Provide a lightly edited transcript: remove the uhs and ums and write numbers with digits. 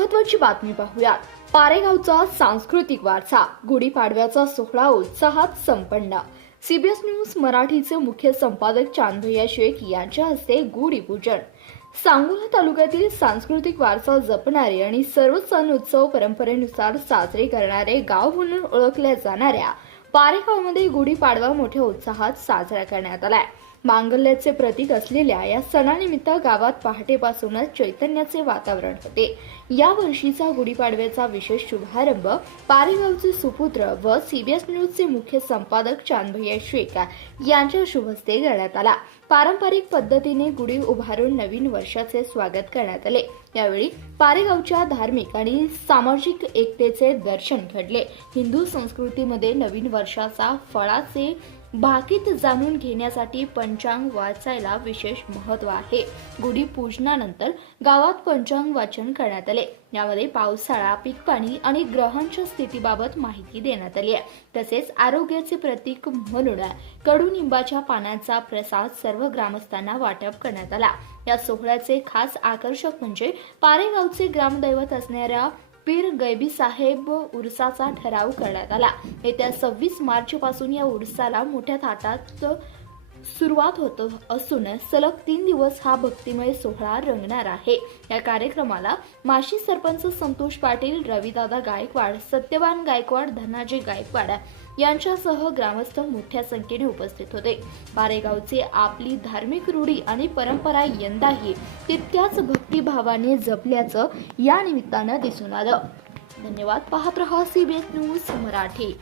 महत्त्वाची बातमी पाहूया। पारेगावचा सांस्कृतिक वारसा, गुढीपाडव्याचा सोहळा उत्साहात संपन्न। सीबीएस न्यूज मराठीचे मुख्य संपादक चांदभैया शेख यांच्या हस्ते गुढीपूजन। सांगोला तालुक्यातील सांस्कृतिक वारसा जपणारे आणि सर्व सण उत्सव परंपरेनुसार साजरे करणारे गाव म्हणून ओळखल्या जाणाऱ्या पारेगावमध्ये गुढीपाडवा मोठ्या उत्साहात साजरा करण्यात आलाय। मांगल्याचे प्रतीक असलेल्या या सणानिमित्त गावात पहाटेपासूनच चैतन्याचे वातावरण होते। या वर्षीचा गुढीपाडव्याचा विशेष शुभारंभ पारेगावचे सुपुत्र व सीबीएस न्यूजचे मुख्य संपादक चांदभैया शेख यांच्या शुभ हस्ते करण्यात आला। पारंपरिक पद्धतीने गुढी उभारून नवीन वर्षाचे स्वागत करण्यात आले। यावेळी पारेगावच्या धार्मिक आणि सामाजिक एकतेचे दर्शन घडले। हिंदू संस्कृतीमध्ये नवीन वर्षाचा फळाचे भाकीत जाणून घेण्यासाठी पंचांग वाचायला विशेष महत्त्व आहे। गुढी पूजनानंतर गावात पंचांग वाचन करण्यात आले। यामध्ये पावसाळा, पीक पाणी आणि ग्रहांच्या स्थितीबाबत माहिती देण्यात आली आहे। तसेच आरोग्याचे प्रतीक म्हणून कडुनिंबाच्या पानांचा प्रसाद सर्व ग्रामस्थांना वाटप करण्यात आला। या सोहळ्याचे खास आकर्षक म्हणजे पारेगावचे ग्रामदैवत असणाऱ्या पीर गैबी साहेब उर्साचा ठराव करण्यात आला। येत्या 26 मार्च पासून या उर्साला मोठ्या थाटात सुरुवात होत असून सलग 3 दिवस हा भक्तिमय सोहळा रंगणार आहे। या कार्यक्रमाला माशी सरपंच संतोष पाटील, रविदादा गायकवाड, सत्यवान गायकवाड, धनाजी गायकवाड यांच्यासह ग्रामस्थ मोठ्या संख्येने उपस्थित होते। पारेगावचे आपली धार्मिक रूढी आणि परंपरा यंदाही तितक्याच भक्तिभावाने जपल्याचं या निमित्तानं दिसून आलं। धन्यवाद। पाहत रहा सीबीएस न्यूज मराठी।